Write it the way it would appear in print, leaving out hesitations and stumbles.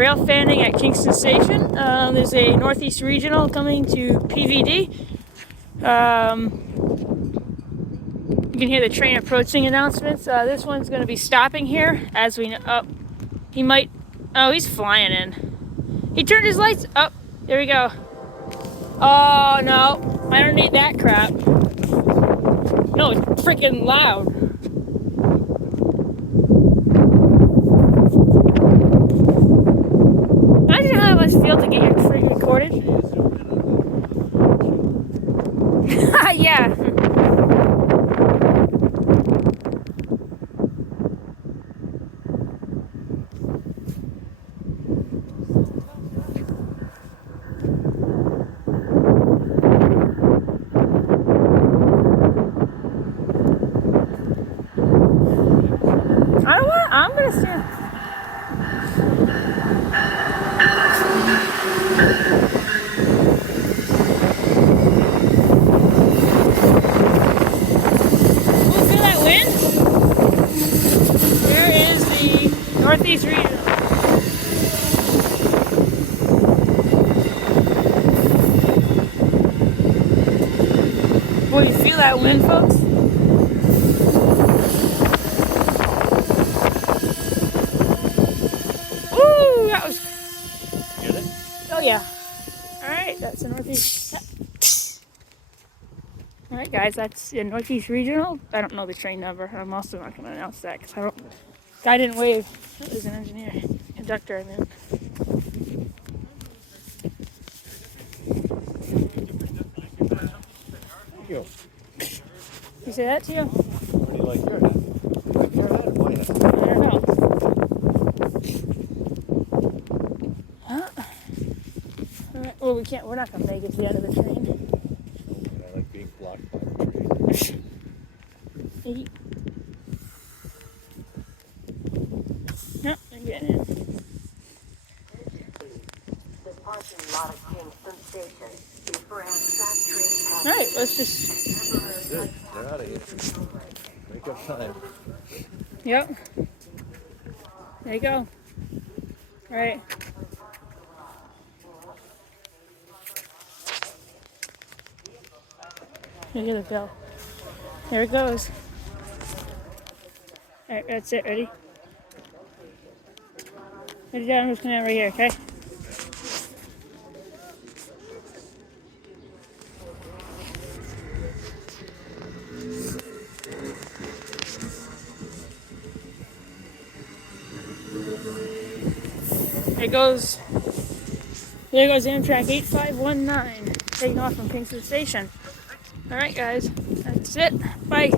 rail fanning at Kingston Station. There's a Northeast Regional coming to PVD. You can hear the train approaching announcements. This one's going to be stopping here as we know. Oh, he might. Oh, he's flying in. He turned his lights up. There we go. Oh no, I don't need that crap. No, it's freaking loud. Imagine how it must feel to get your freaking recorded. Yeah. I'm gonna stand. Oh, feel that wind? There is the Northeast Regional. Boy, you feel that wind, folks? That was. Get it? Oh yeah. All right, that's the Northeast. All right, guys, that's the Northeast Regional. I don't know the train number. I'm also not going to announce that because I don't. Guy didn't wave. It was an engineer, conductor. I mean. Thank you. You say that to you? What do you like your hat? Like your hat or my hat? I don't know. Well, we can't. We're not gonna make it to the end of the train. I like being blocked by the train. 8. No, I'm getting in. The parking lot at Kingston Station is for Amtrak train passengers. All right, let's just. Good. They're out of here. Make up time. Yep. There you go. All right. You hear the bell. There it goes. Alright, that's it. Ready? Ready down, I'm just gonna right here, okay? There goes Amtrak 8519 taking off from Kingston Station. Alright guys, that's it. Bye.